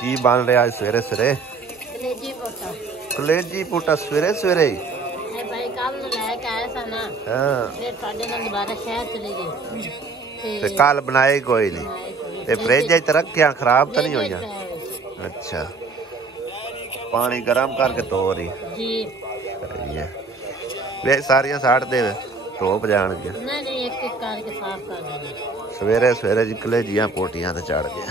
की बन रहा है सवेरे सवेरे? कलेजी पोटा सवेरे सवेरे भाई कल लेके आया था ना। हाँ फिर साडे नाल दोबारा शहर चले गए ते कल बनाए कोई नहीं ते फ्रिज च रखिया खराब तो नहीं हुई? अच्छा पानी गर्म करके धो रही जी सही है वे सारिया साड़ दे धोप जान गया नहीं एक एक करके साफ कर देंगे सवेरे सवेरे जी कलेजियां पोटियां ते चढ़ गया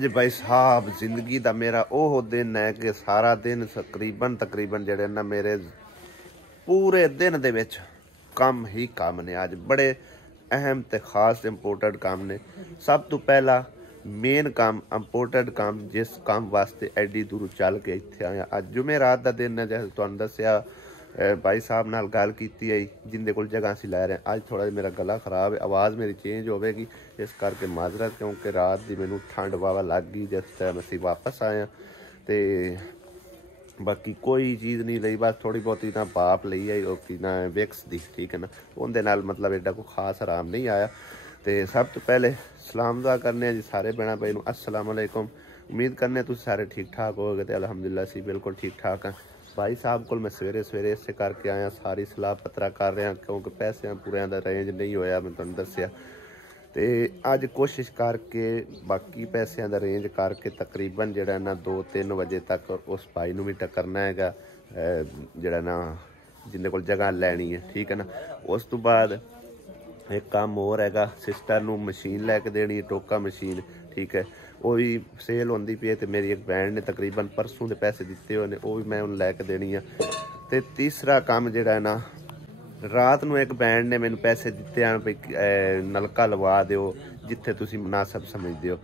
जी भाई साहब जिंदगी दा मेरा ओह दिन है कि सारा दिन तकरीबन जेड़े ना मेरे पूरे दिन दे विच कम ही कम ने अज बड़े अहम ते खास इंपोर्टेंट काम ने सब तो पहला मेन काम इंपोर्टेंट काम जिस काम वास्ते एडी दूर चल के इत्थे आया अज जुमेरात दा दिन है जैसे तुहानू दस्सिया भाई साहब नाल गल कीती है जिंदे कोल जगह असीं लै रहे हैं अज थोड़ा मेरा गला खराब है आवाज़ मेरी चेंज होगी इस करके माजरत क्योंकि रात की मैनू ठंड वावा लग गई जिस टाइम असीं वापस आए तो बाकी कोई चीज़ नहीं लई बस थोड़ी बहुती ना पाप लई आई कि ना विक्स दी ठीक है ना उनके नाल मतलब एडा कोई खास आराम नहीं आया तो सब तो पहले सलाम दुआ करने जी सारे भैन भाई अस्सलाम वालेकुम उम्मीद करने तुम सारे ठीक ठाक हो गए तो अलहमदुलिल्लाह असीं बिल्कुल ठीक ठाक हैं भाई साहब को मैं सवेरे सवेरे इसे करके आया सारी सलाह पत्रा कर रहा क्योंकि पैसों पूरे का रेंज नहीं होया मैं तुहानू दस्सिया तो अज कोशिश करके बाकी पैसों का रेंज करके तकरीबन जोड़ा ना 2-3 बजे तक उस भाई नूं भी टक्करना है जोड़ा ना जिन्हें को जगह लैनी है ठीक है ना उस तो बाद एक काम होर है सिस्टर नूं मशीन लैके देनी है टोका मशीन ठीक है वो भी सेल होंदी पई है तो मेरी एक भैन ने तकरीबन परसों के पैसे दिते हुए ने वो भी मैं उन्हें लैके देनी है तो तीसरा काम जोड़ा है ना रात नूं एक भैन ने मैनू पैसे दिते हैं भी नलका लवा दो जिथे तुसीं मुनासब समझते हो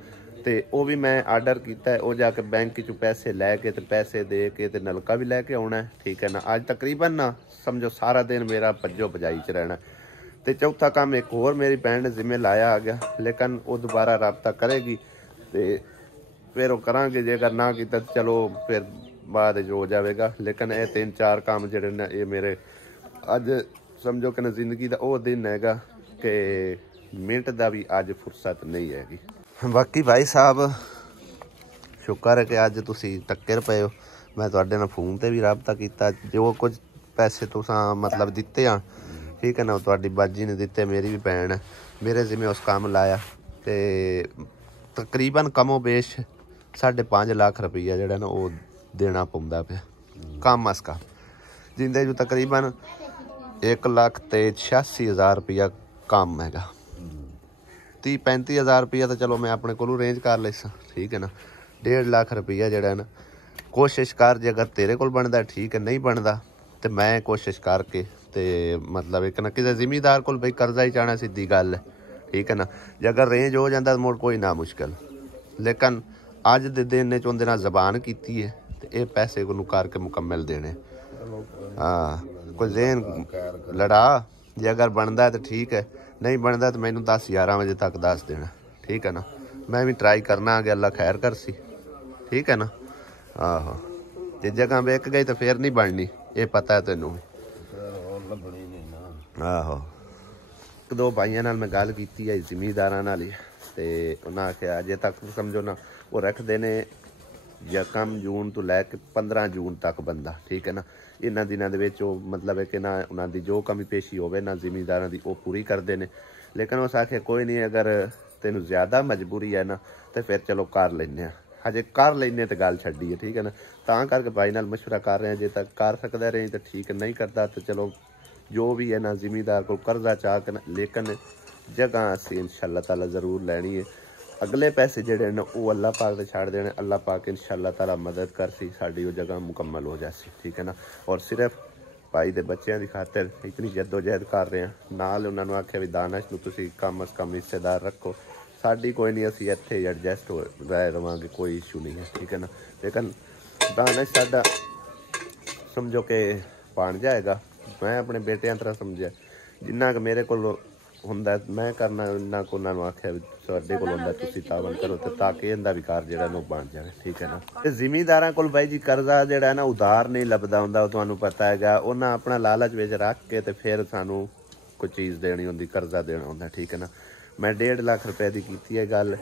तो वो भी मैं आर्डर किया है वो जाके बैंक चो पैसे लैके तो पैसे दे के तो नलका भी लैके आना है ठीक है ना अज तकरीबन ना समझो सारा दिन मेरा भज्जो भजाई च रहना तो चौथा काम एक होर मेरी भैन ने जिम्मे लाया आ गया लेकिन वो दोबारा रबता करेगी तो फिर वो करांगे जे अगर ना किया तो चलो फिर बाद हो जाएगा लेकिन ये 3-4 काम जोड़े ने ये मेरे अज समझो कि ना जिंदगी का वो दिन है कि मिनट का भी अज फुर्सत नहीं हैगी बाकी भाई साहब शुक्र है कि अज तुसी टक्कर पे हो मैं तुहाडे नाल फोन ते भी रबता किया जो कुछ पैसे तुसां मतलब दिते आ ठीक है ना तुहाडी बाजी ने दिते मेरी भी भैन है मेरे जिम्मे उस काम लाया तो तकरीबन कमो बेश 5.5 लाख रुपया जोड़ा ना वो देना पौंदा पे कम अस कम जिंदे जो तकरीबन 1,86,000 रुपया कम है 30-35 हज़ार रुपया तो चलो मैं अपने को रेंज कर लेसा ठीक है ना 1.5 लाख रुपया जोड़ा ना कोशिश कर जे अगर तेरे को बनता ठीक है नहीं बनता तो मैं कोशिश करके तो मतलब एक ना किसी जिमीदार को भाई कर्जा ही चाहना सीधी गल है ठीक है ना जे अगर रेंज हो जाता तो मुड़ कोई ना मुश्किल लेकिन अज दे दिन उनके नाल जबान की है तो ये पैसे को करके मुकम्मल देने हाँ कोई जेन लड़ा जे अगर बनता है तो ठीक है नहीं बनता तो मैनू 10-11 बजे तक दस देना ठीक है ना मैं भी ट्राई करना आ गया अल्लाह खैर कर सी ठीक है ना आहो जे जगह विक गई तो फिर नहीं बननी ये पता है तेनों आहो एक दो भाइयों नाल मैं गल की है जिमीदारां नाल ही तो उन्हें आख्या अजे तक समझो ना वो रखते ने यकम जून तो लैके 15 जून तक बंदा ठीक है ना इन्होंने दिनों के मतलब है कि ना उन्होंने जो कमी पेशी होवे ना जिमीदारां दी वो पूरी करते हैं लेकिन उस आखे कोई नहीं अगर तेनों ज़्यादा मजबूरी है ना तो फिर चलो कर लें हजे कर लें तो गल छड्डी है ठीक है ना तां करके भाई नाल मशवरा कर रहे हैं जे तक कर सकता रहे तो ठीक नहीं करता तो चलो जो भी है ना जिमीदार को कर्जा चाह के लेकिन जगह असी इंशाअल्लाह ताला जरूर लैनी है अगले पैसे जोड़े ने वो अल्लाह पाक से छड़ देने अल्लाह पाक इंशाअल्लाह ताला मदद कर सी साड़ी वो जगह मुकम्मल हो जासी ठीक है ना और सिर्फ भाई दे बच्चों की खातिर इतनी जद्दोजहद कर रहे हैं नाल उन्होंने आख्या भी दानश नूं तुसीं कम अज़ कम हिस्सेदार रखो साड़ी कोई नहीं असी इत्थे एडजस्ट हो रह रवांगे कोई इशू नहीं है ठीक है ना लेकिन दानश साडा समझो कि बन जाएगा मैं अपने बेटियां तरह समझा जिन्ना कि मेरे को हुंदा मैं करना इन्ना को उन्होंने आख्या तुहाडे कोल हुंदा तुसीं तावन करो तो ताकि इहदा भी कार जिहड़ा ना बन जाए ठीक है ना ते जिमीदारां कोल बाई जी कर्जा जिहड़ा ना उधार नहीं लभदा हुंदा तुहानूं पता हैगा उन्हां अपना लालच विच रख के ते फिर सानूं कोई चीज़ देनी हुंदी कर्जा देना हुंदा ठीक है ना मैं 1.5 लाख रुपए की कीती है गल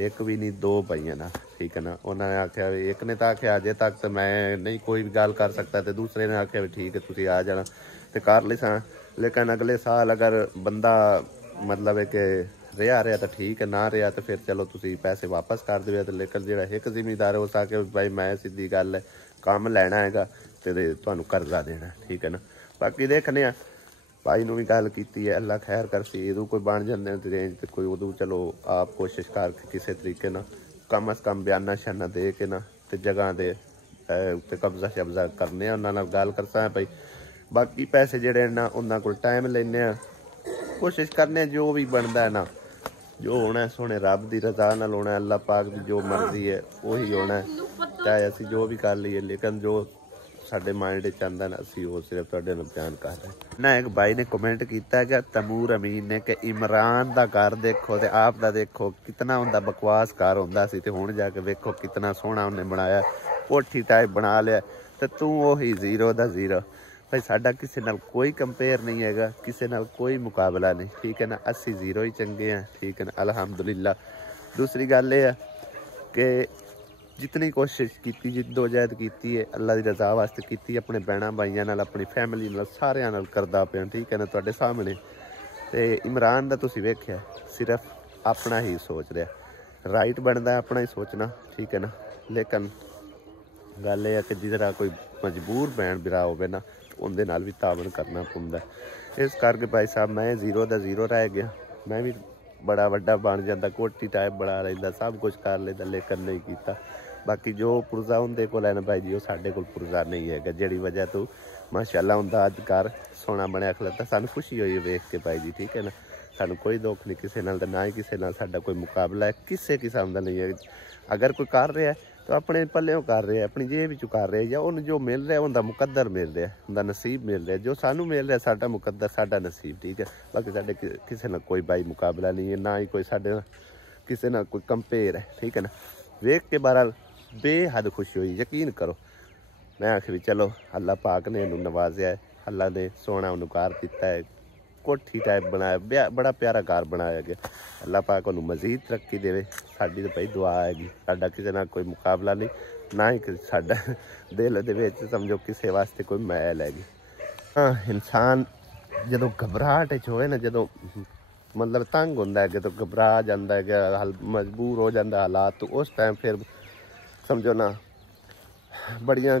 एक भी नहीं, 2 भाइयां ना, ठीक है ना। उन्होंने आख्या एक ने तो आख्या अजे तक तो मैं नहीं कोई भी गल कर सकता, तो दूसरे ने आख्या भी ठीक है तुसी आ जाना तो कर ली सा। लेकिन अगले साल अगर बंदा मतलब है कि रहा तो ठीक है, ना रहा तो फिर चलो तुसी पैसे वापस कर दो। तो लेकिन जो एक जिमीदार है उस आके भाई मैं सीधी गल है काम लैना हैगा तो तुहानू कर्जा देना, ठीक है ना। बाकी देखने भाई नू भी गल की है, अल्लाह खैर कर सी उदू कोई बन जाते रेंज तो कोई उदू चलो आप कोशिश करके किसी तरीके ना कम अज कम बयाना शाना दे के ना तो जगह दे उत्ते कब्जा शब्जा करने उन्होंने गल करसा भाई। बाकी पैसे जेडे ना उन्होंने को टाइम लेने कोशिश करने जो भी बनता है ना, जो होना है सोने रब की रजा नाल होना है, अल्लाह पाक की जो मर्जी है वही होना है, चाहे असी जो भी कर लीए। लेकिन जो साडे माइंड च आंदा ना असी वो सिर्फ तुहाडे नाल बयान कर रहे हैं ना। एक भाई ने कमेंट किया कि तैमूर अमीन ने कि इमरान का घर देखो तो आप दा देखो कितना उनका बकवास घर होंदा सी, ते हुण जाके वेखो कितना सोहना उन्हें बनाया, कोठी टाइप बना लिया। तो तू वही जीरो दा जीरो भाई, साडा किसी नाल कोई कंपेयर नहीं हैगा, किसी नाल कोई मुकाबला नहीं, ठीक है ना। असी जीरो ही चंगे हैं, ठीक है ना, अल्हम्दुलिल्लाह। दूसरी गल ये है कि जितनी कोशिश की जिद्दोजहद की है अल्लाह की रजा वास्ते की, अपने भैन भाइयों नाल अपनी फैमिली नाल सारियां नाल करदा पिया, ठीक है ना, तुहाडे सामने। तो इमरान दा तुसीं वेख्या सिर्फ अपना ही सोच रहा, राइट बनता अपना ही सोचना, ठीक है ना। लेकिन गल यह है कि जिस तरह कोई मजबूर भैन भरा होवे ना उनके नाल भी तावन करना पौंदा। इस करके भाई साहब मैं जीरो का जीरो रह गया, मैं भी बड़ा वड्डा बन जाता, कोठी टाइप बड़ा रहिंदा, सब कुछ कर लेता, लेकिन नहीं किया। बाकी जो पुरजा उनके कोल है ना भाई जी, वो साडे कोल पुरजा नहीं है, जिहड़ी वजह तो माशाअल्लाह उनका अज घर सोना बनया खलोता, सानू खुशी हुई वेख के भाई जी, ठीक है ना। सानू कोई दुख नहीं किसी नाल, ना ही किसी नाल साडा कोई मुकाबला है, किसी किस्म का नहीं है। अगर कोई कर रहा है तो अपने पल्ले कर रहे हैं, अपनी जेब चु कर रहे हैं, या उन्हें जो मिल रहा है उनका मुकद्दर मिल रहा है, उनका नसीब मिल रहा है, जो सानू मिल रहा है साडा मुकद्दर साडा नसीब, ठीक है। बाकी साडे किसी ना कोई भाई मुकाबला नहीं है, ना ही कोई साडे किसी ना कोई कंपेयर है, ठीक है ना। वेख के बहरहाल बेहद खुशी हुई, यकीन करो। मैं आखिर भी चलो अल्लाह पाक ने इन्हू नवाजा है, अल्लाह ने सोना उन्होंने घर दिता है, कोठी टाइप बनाया, बड़ा प्यारा घर बनाया गया। अल्लाह पाक उन्होंने मजीद तरक्की देवे, साडी तो भाई दुआ हैगी, साडा किसी ना कोई मुकाबला नहीं, ना ही साडा दिल दे विच समझो किसी वास्ते कोई मैल हैगी। हाँ, इंसान जो घबराहट होए ना, जो मतलब तंग होंदा है, तो घबरा जाता है कि मजबूर हो जाता हालात, तो उस टाइम फिर समझो ना बड़ियां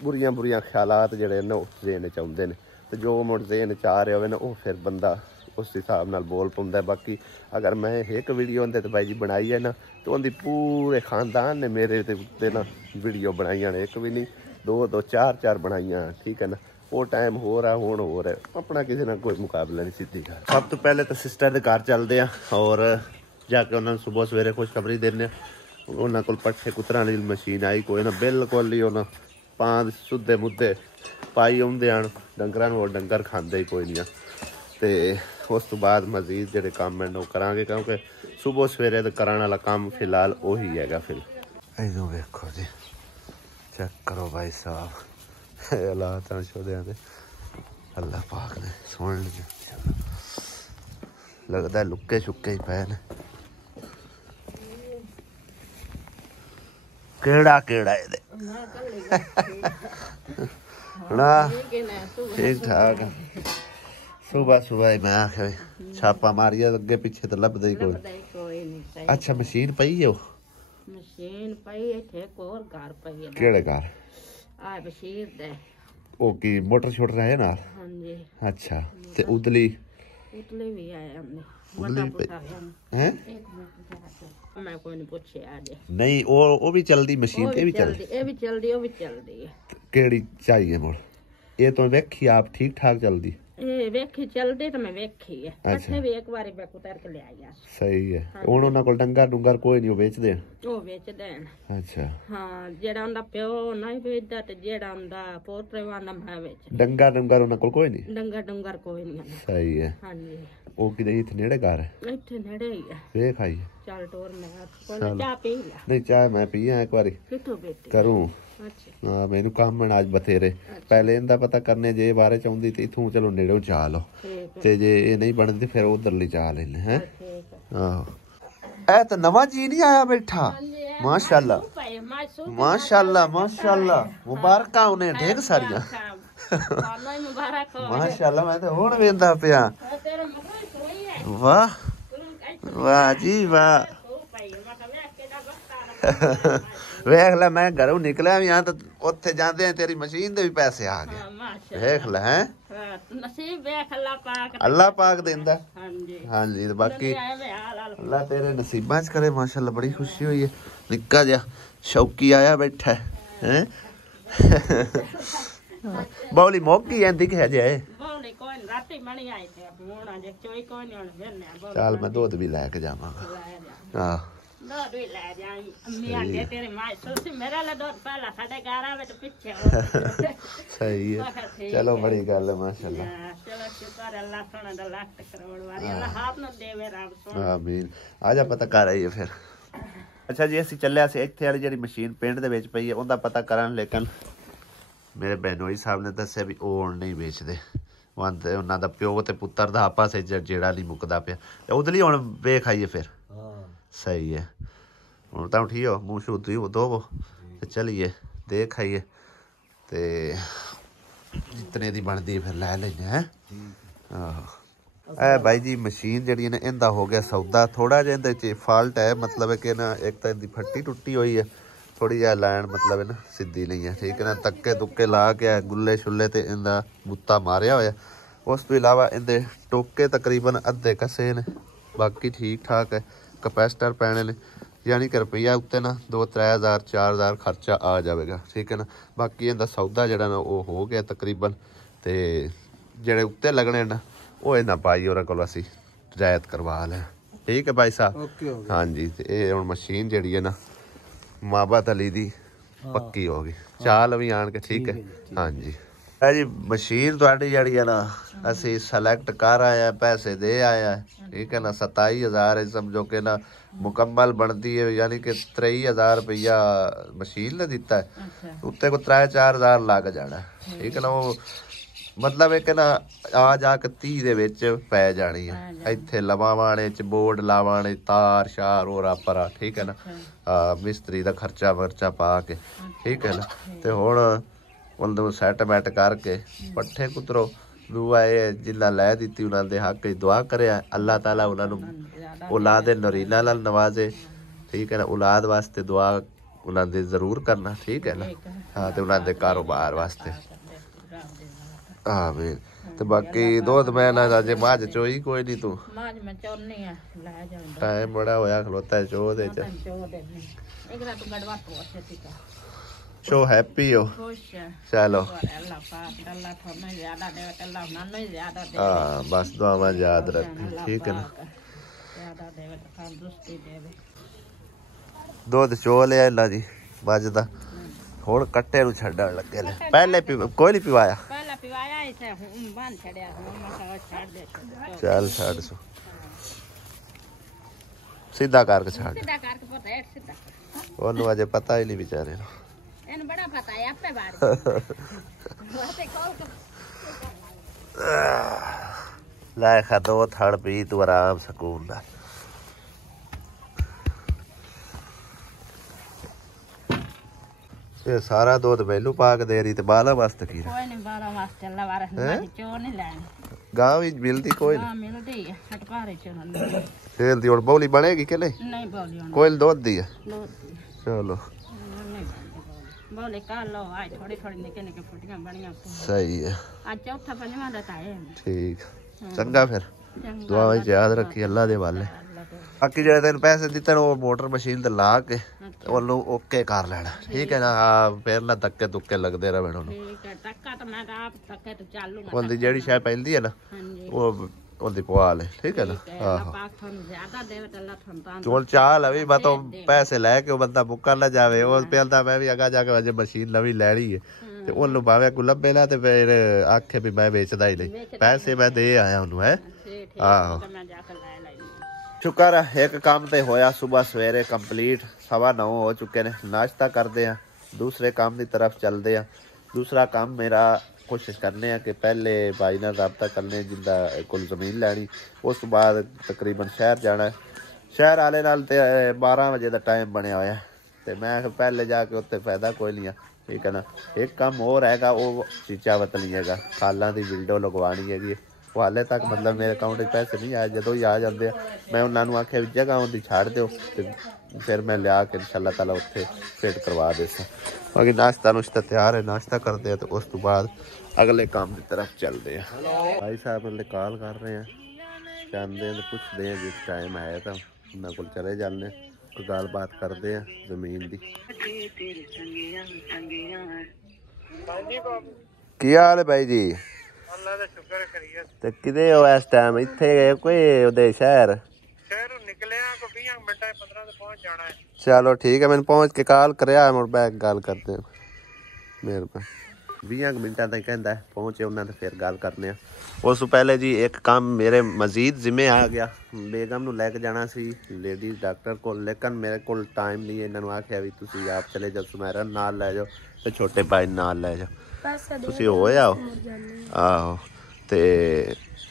बुरियां ख्यालात जिहड़े न ज़हन च आउंदे ने, तो जो मुड़ ज़हन च आ रहा होवे ना वो फिर बंदा उस हिसाब नाल बोल पाउंदा है। बाकी अगर मैं एक वीडियो उनदे ते भाई जी बनाई है ना, तो उनकी पूरे खानदान ने मेरे ते ना वीडियो बनाइयां ने, एक भी नहीं, दो चार बनाइयां, ठीक है ना। वो टाइम हो रहा हुण हो रहा, अपना किसी ना कोई मुकाबला नहीं, सीधी गल। सब तो पहले तो सिस्टर के घर चलते हैं और जाके उन्होंने सुबह सवेरे खुशखबरी देने। उन्होंने को पट्ठे कुतरन वाली मशीन आई कोई ना, बिल्कुल ही उन्हें पां सुद्धे मुद्धे पाई आउंदे आन डंगरां नूं, डंगर खांदे ही कोई नहीं। तो उस तो बाद मजीद जिहड़े काम है वो करांगे, क्योंकि सुबह सवेरे करने वाला काम फिलहाल उही हैगा। फिर इधर वेखो जी, चेक करो भाई साहब हालात शोधिया दे, अल्लाह पाक ने सुन लिया, लगता लुक्के छुक्के ही पे ने। केड़ा केड़ा ये ना ठीक ठाक। सुबह सुबह मैं आख्या छापा मारिया, अगे पिछे तो लभदा ही कोई। अच्छा मशीन पई है, मशीन पई है, एक और घर पई है। केड़े घर? आ बशीर दे ओ की मोटर शोटर है ना? हां जी। अच्छा ते उदली भी आया हमने, उदली हैं? एक मिनट मैं कोई नहीं पूछे आ दे। नहीं वो भी चलदी मशीन, ये भी चलदी, ये भी चलदी, वो भी चलदी है। केड़ी चाहिए मोड़? ये तो वेखी आप ठीक ठाक चलदी? ए वेखी चलदी तो मैं वेखी है, पट्ठे भी एक बारी मैं उतार के ले आया। सही है। हुण उन्हां कोल डंगर डुंगर कोई नहीं, बेच दे? ओ बेच देन। अच्छा हाँ, जेड़ा उनदा प्यो नहीं बेचदा ते जेड़ा उनदा पोतरे वाला मैं बेच। डंगर डुंगर उन्हां कोल कोई नहीं? डंगर डुंगर कोई नहीं है। सही है। हां जी। ओ किदे इत्थे नेड़े घर है? इत्थे नेड़े ही है। वेख आई चल टोर में कोई चाह पी ले। नहीं चाह मैं पिया एक बारी। किथों बेटी करूं? अच्छा हाँ मैनू काम आज बथेरे, पहले इनका पता करने जे बारे चाहती तो इथों चलो नेड़े चाह लो, ते जे ये नहीं बनती फिर उधरली चाह लेने हैं। आहो ਇਹ ਤਾਂ ਨਵਾਂ ਜੀ ਨਹੀਂ ਆਇਆ ਬੈਠਾ ਮਾਸ਼ਾਅੱਲਾ ਮਾਸ਼ਾਅੱਲਾ ਮਾਸ਼ਾਅੱਲਾ ਮੁਬਾਰਕਾਂ ਉਹਨੇ ਢੇਰ ਸਾਰੀਆਂ ਮਾਸ਼ਾਅੱਲਾ ਮੈਂ ਤਾਂ ਹੁਣ ਵੇਂਦਾ ਪਿਆ ਵਾਹ ਵਾਹ ਜੀ ਵਾਹ ਵੇਖ ਲੈ ਮੈਂ ਘਰੋਂ ਨਿਕਲਿਆ ਵੀ ਆ ਤਾਂ ਉੱਥੇ ਜਾਂਦੇ ਆ ਤੇਰੀ ਮਸ਼ੀਨ ਦੇ ਵੀ ਪੈਸੇ ਆ ਗਏ ਵੇਖ ਲੈ ਹੈ ਨਸੀਬ ਵੇਖ ਅੱਲਾ ਪਾਕ ਦਿੰਦਾ ਹਾਂਜੀ ਹਾਂਜੀ ਤੇ ਬਾਕੀ ਅੱਲਾ ਤੇਰੇ ਨਸੀਬਾਂ ਚ ਕਰੇ ਮਾਸ਼ਾਅੱਲਾ ਬੜੀ ਖੁਸ਼ੀ ਹੋਈ ਹੈ ਨਿੱਕਾ ਜਿਹਾ ਸ਼ੌਕੀ ਆਇਆ ਬੈਠਾ ਹੈ ਬੌਲੀ ਮੋਕੀ ਐਂਦੀ ਕਿ ਹਜੇ ਬੌਲੀ ਕੋਈ ਰਾਤੀ ਮਣੀ ਆਈ ਤੇ ਹੁਣ ਅਜੇ ਚੋਈ ਕੋਈ ਨਹੀਂ ਹੁਣ ਵੇਨੇ ਚੱਲ ਮੈਂ ਦੁੱਧ ਵੀ ਲੈ ਕੇ ਜਾਵਾਂਗਾ ਹਾਂ ਦੁੱਧ ਵੀ ਲੈ ਜਾਈ ਅੰਮੀ ਆਂਦੇ ਤੇਰੇ ਮਾਂ ਸੁਸੀ ਮੇਰਾ ਲੈ ਦੁੱਧ ਪਹਿਲਾਂ 11:30 ਵਜੇ ਪਿੱਛੇ ਸਹੀ ਹੈ ਚਲੋ ਬੜੀ ਗੱਲ ਹੈ ਮਾਸ਼ਾਅੱਲਾ ਚਲੋ ਸ਼ੁਕਰ ਅੱਲਾਹ ਸੋਹਣਾ ਦਾ ਲੱਖ ਕਰੋੜ ਵਾਲੀ ਅੱਲਾਹ ਆਪ ਨੂੰ ਦੇਵੇ ਰੱਬ ਸੋਹਣਾ ਆਮੀਨ ਆ ਜਾ ਪਤਾ ਕਰ ਆਈਏ ਫਿਰ ਅੱਛਾ ਜੀ ਅਸੀਂ ਚੱਲਿਆ ਸੀ ਇੱਥੇ ਵਾਲੀ ਜਿਹੜੀ ਮਸ਼ੀਨ ਪਿੰਡ ਦੇ ਵਿੱਚ ਪਈ ਹੈ ਉਹਦਾ ਪਤਾ ਕਰਨ ਲੇਕਿਨ ਮੇਰੇ ਬੈਨੋਈ ਸਾਹਿਬ ਨੇ ਦੱਸਿਆ ਵੀ ਉਹ ਹੁਣ ਨਹੀਂ ਵੇਚਦੇ ਉਹਨਾਂ ਦਾ ਪਿਓ ਤੇ ਪੁੱਤਰ ਦਾ ਆਪਸ ਜਿਹੜਾ ਨਹੀਂ ਮੁੱਕਦਾ ਪਿਆ ਤੇ ਉਹਦੇ ਲਈ ਹੁਣ ਵੇਖ ਆਈਏ ਫਿਰ ਸਹੀ ਹੈ ਹੁਣ ਤਾਂ ਠੀਕ ਹੋ ਮੂੰਹ ਸ਼ੁੱਧ ਹੀ ਦੋ ਤੇ ਚਲੀਏ ਦੇਖ ਆਈਏ ਤੇ ਜਿਤਨੇ ਦੀ ਬਣਦੀ ਫਿਰ ਲੈ ਲੈਣੇ ਹੈ ਆਹੋ ਇਹ ਬਾਈ ਜੀ ਮਸ਼ੀਨ ਜਿਹੜੀ ਨੇ ਇਹਦਾ ਹੋ ਗਿਆ ਸੌਦਾ ਥੋੜਾ ਜਿਹਾ ਇਹਦੇ ਚ ਫਾਲਟ ਹੈ ਮਤਲਬ ਕਿ ਨਾ ਇੱਕ ਤਾਂ ਇਹਦੀ ਫੱਟੀ ਟੁੱਟੀ ਹੋਈ ਹੈ ਥੋੜੀ ਜਿਹੀ ਲਾਈਨ ਮਤਲਬ ਹੈ ਨਾ ਸਿੱਧੀ ਨਹੀਂ ਹੈ ਠੀਕ ਹੈ ਨਾ ਤੱਕੇ ਤੁੱਕੇ ਲਾ ਕੇ ਗੁੱਲੇ ਛੁੱਲੇ ਤੇ ਇਹਦਾ ਬੁੱਤਾ ਮਾਰਿਆ ਹੋਇਆ ਉਸ ਤੋਂ ਇਲਾਵਾ ਇਹਦੇ ਟੋਕੇ ਤਕਰੀਬਨ ਅੱਧੇ ਕਸੇ ਨੇ ਬਾਕੀ ਠੀਕ ਠਾਕ ਹੈ ਕਪੈਸਿਟਰ ਪੈਣੇ ਨੇ ਯਾਨੀ ਕਿ ਰੁਪਈਆ ਉੱਤੇ ਨਾ 2-3000 4000 ਖਰਚਾ ਆ ਜਾਵੇਗਾ ਠੀਕ ਹੈ ਨਾ ਬਾਕੀ ਇਹਦਾ ਸੌਦਾ ਜਿਹੜਾ ਨਾ ਉਹ ਹੋ ਗਿਆ ਤਕਰੀਬਨ ਤੇ ਜਿਹੜੇ ਉੱਤੇ ਲੱਗਣੇ ਨਾ ਉਹ ਇਹਨਾਂ ਭਾਈ ਉਹਨਾਂ ਕੋਲ ਅਸੀਂ ਰਿਆਇਤ ਕਰਵਾ ਲਿਆ ਠੀਕ ਹੈ ਭਾਈ ਸਾਹਿਬ ਹਾਂਜੀ ਤੇ ਇਹ ਹੁਣ ਮਸ਼ੀਨ ਜਿਹੜੀ ਹੈ ਨਾ ਮਾਬਤ ਅਲੀ ਦੀ ਪੱਕੀ ਹੋ ਗਈ ਚਾਲ ਵੀ ਆਣ ਕੇ ਠੀਕ ਹੈ ਹਾਂਜੀ ਇਹ ਜੀ ਮਸ਼ੀਨ ਤੁਹਾਡੀ ਜਿਹੜੀ ਹੈ ਨਾ ਅਸੀਂ ਸਿਲੈਕਟ ਕਰ ਆਇਆ ਪੈਸੇ ਦੇ ਆਇਆ ਠੀਕ ਹੈ ਨਾ 27000 ਸਮਝੋ ਕਿ ਨਾ ਮੁਕੰਮਲ ਬਣਦੀ ਹੈ ਯਾਨੀ ਕਿ 23000 ਰੁਪਇਆ ਮਸ਼ੀਨ ਨੇ ਦਿੱਤਾ ਹੈ ਉੱਤੇ ਕੋ 3-4000 ਲੱਗ ਜਾਣਾ ਠੀਕ ਹੈ ਨਾ ਉਹ ਮਤਲਬ ਇਹ ਕਿ ਨਾ ਆ ਜਾ ਕੇ 30 ਦੇ ਵਿੱਚ ਪੈ ਜਾਣੀ ਹੈ ਇੱਥੇ ਲਵਾਵਾਣੇ ਚ ਬੋਰਡ ਲਾਵਾਣੇ ਤਾਰ ਸ਼ਾਰ ਹੋਰ ਆਪਰਾ ਠੀਕ ਹੈ ਨਾ ਮਿਸਤਰੀ ਦਾ ਖਰਚਾ ਵਰਚਾ ਪਾ ਕੇ ਠੀਕ ਹੈ ਨਾ ਤੇ ਹੁਣ ਉਹਨੂੰ ਸੈਟਮੈਂਟ ਕਰਕੇ ਪੱਠੇ ਕੁਤਰੋ ਦੁਆ ਇਹ ਜਿੰਨਾ ਲੈ ਦਿੱਤੀ ਉਹਨਾਂ ਦੇ ਹੱਕ ਚ ਦੁਆ ਕਰਿਆ ਅੱਲਾਹ ਤਾਲਾ ਉਹਨਾਂ ਨੂੰ ਔਲਾਦ ਨਰੀਨਾ ਨਾਲ ਨਵਾਜ਼ੇ ਠੀਕ ਹੈ ਨਾ ਔਲਾਦ ਵਾਸਤੇ ਦੁਆ ਉਹਨਾਂ ਦੇ ਜ਼ਰੂਰ ਕਰਨਾ ਠੀਕ ਹੈ ਨਾ ਹਾਂ ਤੇ ਉਹਨਾਂ ਦੇ ਕਾਰੋਬਾਰ ਵਾਸਤੇ ਆਮੀਨ ਤੇ ਬਾਕੀ ਦੁੱਧ ਮੈਂ ਨਾ ਅਜੇ ਮਾਝ ਚੋਈ ਕੋਈ ਨਹੀਂ ਤੂੰ ਮਾਝ ਮੈਂ ਚੋਰਨੀ ਆ ਲੈ ਜਾਂਦਾ ਟਾਈਮ ਬੜਾ ਹੋਇਆ ਖਲੋਤਾ ਚੋ ਦੇ ਚ एकरा तो गड़वा तो अच्छे ठीक है शो हैप्पी हो खुश है चलो अल्लाह पाक अल्लाह थोड़ा ज्यादा दे अल्लाह ना नहीं ज्यादा दे हां बस दुआ याद रख ठीक है ना ज्यादा दे तंदुरुस्ती देवे दूध चो लिया अल्लाह जी बजदा ਹੁਣ ਕੱਟੇ ਨੂੰ ਛੱਡਣ ਲੱਗੇ ਨੇ ਪਹਿਲੇ ਕੋਈ ਨਹੀਂ ਪਿਵਾਇਆ ਪਹਿਲਾਂ ਪਿਵਾਇਆ ਇਥੇ ਹੁਣ ਬੰਨ ਛੜਿਆ ਹੁਣ ਮੈਂ ਛੱਡ ਦੇ ਚੱਲ ਛੱਡ ਸੋ ਸਿੱਧਾ ਕਰਕੇ ਛੱਡ ਸਿੱਧਾ ਕਰਕੇ ਪਤਾ ਹੈ ਸਿੱਧਾ ਉਹਨੂੰ ਅਜੇ ਪਤਾ ਹੀ ਨਹੀਂ ਵਿਚਾਰੇ ਨੂੰ ਇਹਨੂੰ ਬੜਾ ਪਤਾ ਹੈ ਆਪੇ ਬਾਰੇ ਵਾਤੇ ਕਾਲ ਲੈ ਖਾ ਦੋ ਥੜ ਪੀ ਤੂੰ ਆਰਾਮ ਸਕੂਨ ਨਾਲ ਇਹ ਸਾਰਾ ਦੁੱਧ ਮੈਨੂੰ ਪਾ ਕੇ ਦੇ ਰਹੀ ਤੇ ਬਾਲਾ ਵਾਸਤੇ ਕੀ ਕੋਈ ਨਹੀਂ ਬਾਲਾ ਵਾਸਤੇ ਅੱਲਾ ਵਾਰ ਨਹੀਂ ਚੋ ਨਹੀਂ ਲੈਣ ਗਾਂ ਵੀ ਮਿਲਦੀ ਕੋਈ ਨਹੀਂ ਮਿਲਦੀ ਹੈ ਹਟਕਾਰੇ ਚ ਨਹੀਂ ਤੇਲ ਦੀ ਹੁਣ ਬੌਲੀ ਬਣੇਗੀ ਕਿ ਨਹੀਂ ਨਹੀਂ ਬੌਲੀ ਹੁਣ ਕੋਈ ਦੁੱਧ ਦੀ ਹੈ ਚਲੋ ਬੌਲੀ ਕਾ ਲੋ ਆਈ ਥੋੜੀ ਥੋੜੀ ਨਿੱਕੇ ਨਿੱਕੇ ਫੁੱਟੀਆਂ ਬਣੀਆਂ ਸਹੀ ਹੈ ਅੱਜ ਚੌਥਾ ਪੰਜਵਾਂ ਦਾ ਟਾਈਮ ਠੀਕ ਚੰਗਾ ਫਿਰ ਦੁਆ ਯਾਦ ਰੱਖੀ ਅੱਲਾ ਦੇ ਵਾਲੇ ਬਾਕੀ ਜਿਹੜੇ ਤੈਨੂੰ ਪੈਸੇ ਦਿੱਤੇ ਉਹ ਮੋਟਰ ਮਸ਼ੀਨ ਤੇ ਲਾ ਕੇ ਉਹਨੂੰ ਓਕੇ ਕਰ ਲੈਣਾ ਠੀਕ ਹੈ ਨਾ ਫਿਰ ਨਾ ਧੱਕੇ ਤੁੱਕੇ ਲੱਗਦੇ ਰਹਿਣ ਉਹਨੂੰ ਠੀਕ ਹੈ ਧੱਕਾ ਤਾਂ ਮੈਂ ਆਪ ਧੱਕੇ ਤੇ ਚਾਲੂ ਉਹਦੀ ਜਿਹੜੀ ਸ਼ੈ ਪੈਂਦੀ ਹੈ ਨਾ ਉਹ ਉਹਦੀ ਪਵਾ ਲੈ ਠੀਕ ਹੈ ਨਾ ਆਹੋ ਚੋਲ ਚਾਹ ਲਵੀ ਬਸ ਪੈਸੇ ਲੈ ਕੇ ਉਹ ਬੰਦਾ ਮੁੱਕਰ ਨਾ ਜਾਵੇ ਉਹ ਪਹਿਲਦਾ ਮੈਂ ਵੀ ਅਗਾ ਜਾ ਕੇ ਅਜੇ ਮਸ਼ੀਨ ਨਵੀਂ ਲੈਣੀ ਹੈ ਤੇ ਉਹਨੂੰ ਭਾਵੇਂ ਕੋ ਲੱਭੇ ਨਾ ਤੇ ਫਿਰ ਆਖੇ ਵੀ ਮੈਂ ਵੇਚਦਾ ਹੀ ਨਹੀਂ ਪੈਸੇ ਮੈਂ ਦੇ ਆਇਆ ਉਹਨੂੰ ਹੈ ਆਹੋ शुक्र है एक काम तो होया सुबह सवेरे कंप्लीट 9:15 हो चुके ने नाश्ता करते हैं दूसरे काम की तरफ चलते हैं दूसरा काम मेरा कोशिश करने कि पहले भाई नाल रबता करने जिंदा कोल जमीन लैनी उस तो बाद तकरीबन शहर जाना है शहर वाले नाल ते 12 वजे का टाइम बनया होया ते मैं पहले जाके उत्ते फायदा कोई नहीं है ठीक है ना। एक काम और हैगा वो चीचा वतनी हैगा खाला की विंडो लगवानी हैगी वो हाले तक मतलब मेरे अकाउंट में पैसे नहीं आए जो ही आ जाते मैं उन्होंने आख्या भी जगह उनकी छाड़ दो तो फिर मैं लिया के इंशाल्लाह ताला उत्थे फिट करवा देसा। बाकी नाश्ता नुश्ता तैयार है नाश्ता करते हैं तो उस तो बाद अगले काम की तरफ चलते हैं। भाई साहब मतलब कॉल कर रहे हैं चाहते हैं तो पूछते हैं जिस टाइम है तो उन्होंने को चले जाने कोई गल बात करते हैं जमीन की। की हाल है भाई जी? अल्लाह दा शुक्र करिए ते किदे हो इस टाइम इत्थे गए कोई उदे शहर निकले हैं को 20 मिनट 15 से पहुंच जाना है। चलो ठीक है मैंने पहुंच के कॉल करया मुड़ बैक गल करते हैं मेहरबानी 20 मिनटा तक कहता है पहुंचे उन्होंने फिर गल करने उस तो पहले जी एक काम मेरे मजीद जिम्मे आ गया बेगम नूं लैके जाना सी लेडीज डॉक्टर को लेकिन मेरे को टाइम नहीं है इन्होंने आख्या भी तुसी आप चले जाओ सुमेरा नाल लै जाओ तो छोटे भाई नाल लै जाओ तुसी हो आओ आहो ते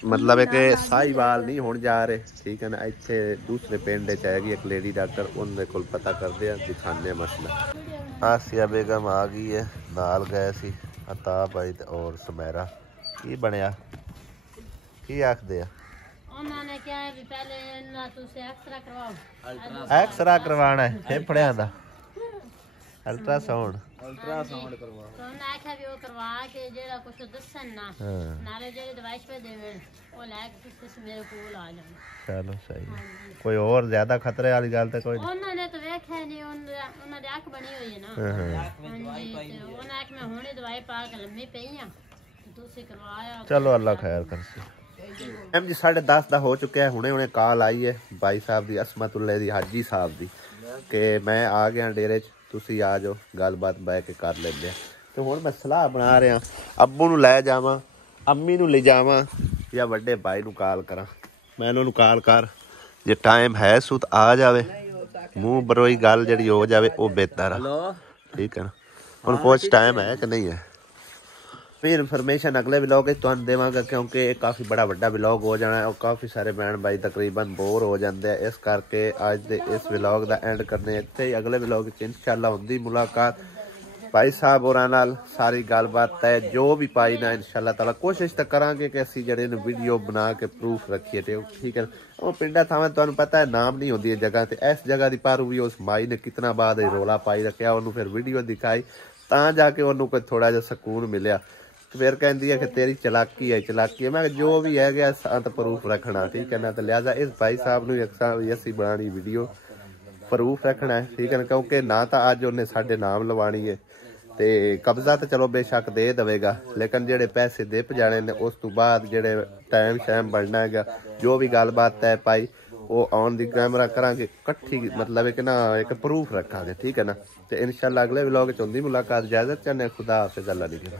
मतलब है कि साहिवाल नहीं होने जा रहे ठीक है ना इतने दूसरे पिंड आएगी एक लेडी डॉक्टर उनके को पता करते हैं दिखाने मसला। आसिया बेगम आ गई है नाल गए सी अता भाई और सुमेरा की बनया की आखदे उन्होंने क्या है भी पहले ना तुसे एक्सरा करवाओ एक्सरा करवाना है फेफड़ियां दा अल्ट्रासाउंड करवा तो उन्हें आख्या भी वो करवा के जेड़ा कुछ दसन ना नाले जेड़ी दवाई पे देवे वो लेके तुसे मेरे कोल आ जाओ। चलो सही कोई और ज्यादा खतरे वाली गल तो कोई उन्होंने तो देखा नहीं उन्होंने आंख बनी हुई है ना हां जी तो उन्होंने आंख में हुणे दवाई पा के लम्मी पई आ तो तुसे करवाया। चलो अल्लाह खैर करसे। मैम जी 10:30 का हो चुका है हुणे हुणे कॉल आई है भाई साहब की असमतुल्ले दी हाजी साहब की कि मैं आ गया डेरे च तुसी आ जाओ गलबात बह के कर लेंगे तो हुण मैं सलाह बना रहा अब्बू नूं लै जावां अम्मी नूं ले जावां या वड्डे भाई नूं कॉल करा मैं उन्होंने कॉल कर जे टाइम है सू तो आ जावे मूँह बरोई गल जी हो जाए वो बेहतर है ठीक है ना। हुण कुछ टाइम है कि नहीं है फिर इन्फॉर्मेशन अगले व्लॉग तुहानूं देवांगा क्योंकि काफ़ी बड़ा वड्डा व्लॉग हो जाना है और काफ़ी सारे बहन भाई तकरीबन बोर हो जाते हैं इस करके अज दे इस व्लॉग का एंड करने इत्थे ही अगले व्लॉग च इंशाअल्लाह हुंदी मुलाकात भाई साहब होरां नाल सारी गलबात तय जो भी पाई ना इंशाअल्लाह ताला कोशिश तो करांगे कि असीं जिहड़े ने वीडियो बना के प्रूफ रखिए ते ठीक है। वो पिंडा थावां तुहानूं पता है नाम नहीं होंदी जगह ते इस जगह की पर भी उस माई ने कितना बाद रौला पाई रखिया उन्होंने फिर वीडियो दिखाई तां जाके उन्होंने कोई थोड़ा जिहा सकून मिलिया फिर कहती है कि तेरी चलाकी है मैं जो भी है गया संत प्रूफ रखना ठीक है ना। तो लिहाजा इस भाई साहब ने असी बनानी वीडियो प्रूफ रखना है ठीक है ना क्योंकि ना तो अज उन्हें साडे नाम लवानी है तो कब्जा तो चलो बेशक दे देगा लेकिन जेडे पैसे दिप जाने ने उस तो बाद जेडे टाइम शैम बनना है जो भी गलबात तय पाई वो ऑन दी कैमरा करांगे कट्ठी मतलब है कि ना एक प्रूफ रखा ठीक है ना। तो इंशाल्लाह अगले व्लॉग च हुंदी मुलाकात इजाजत चाहने खुदा हाफिज़ अल्लाह दी।